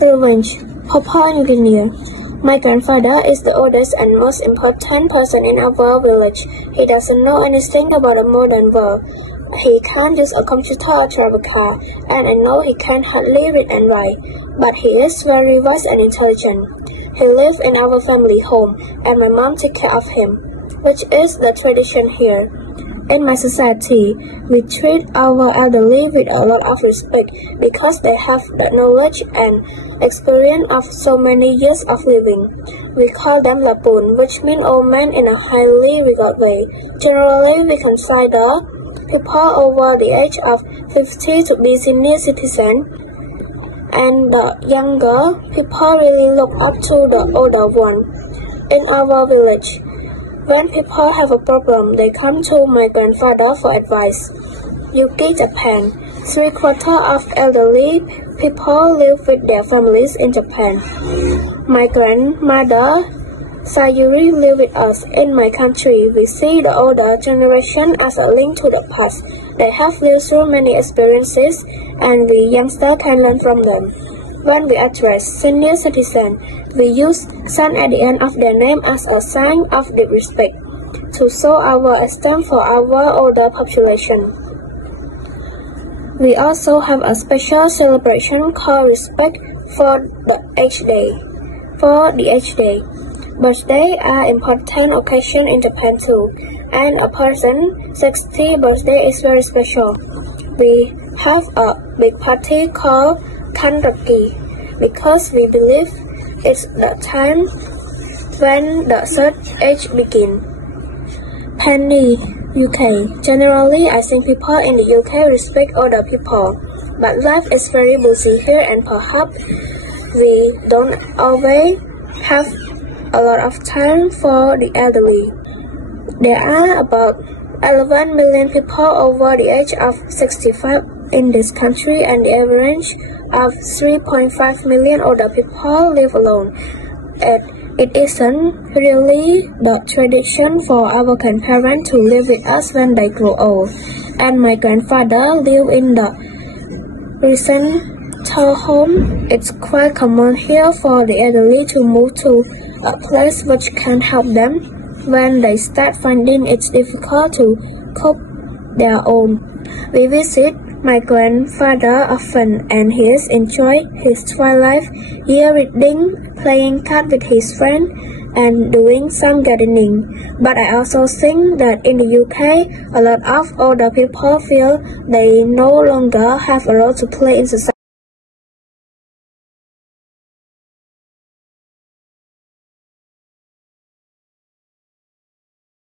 Revenge. Papua New Guinea. My grandfather is the oldest and most important person in our village. He doesn't know anything about the modern world. He can't use a computer or travel car, and I know he can hardly read and write, but he is very wise and intelligent. He lives in our family home, and my mom takes care of him, which is the tradition here. In my society, we treat our elderly with a lot of respect because they have the knowledge and experience of so many years of living. We call them lapun, which means old men in a highly regarded way. Generally, we consider people over the age of 50 to be senior citizens, and the younger people really look up to the older one. In our village, when people have a problem, they come to my grandfather for advice. Yuki, Japan. 3/4 of elderly people live with their families in Japan. My grandmother, Sayuri, lives with us. In my country, we see the older generation as a link to the past. They have lived through many experiences, and we youngsters can learn from them. When we address senior citizens, we use "san" at the end of their name as a sign of deep respect to show our esteem for our older population. We also have a special celebration called Respect for the Aged Day. Birthdays are important occasion in Japan too, and a person's 60th birthday is very special. We have a big party called Kanraki because we believe it's the time when the third age begins. Penny, UK. Generally, I think people in the UK respect older people, but life is very busy here and perhaps we don't always have a lot of time for the elderly. There are about 11 million people over the age of 65 in this country, and the average of 3.5 million older people live alone. It isn't really the tradition for our grandparents to live with us when they grow old, and my grandfather lived in the recent home. It's quite common here for the elderly to move to a place which can help them when they start finding it difficult to cope their own. We visit my grandfather often, and he has enjoyed his twilight year reading, playing cards with his friends, and doing some gardening. But I also think that in the UK, a lot of older people feel they no longer have a role to play in society.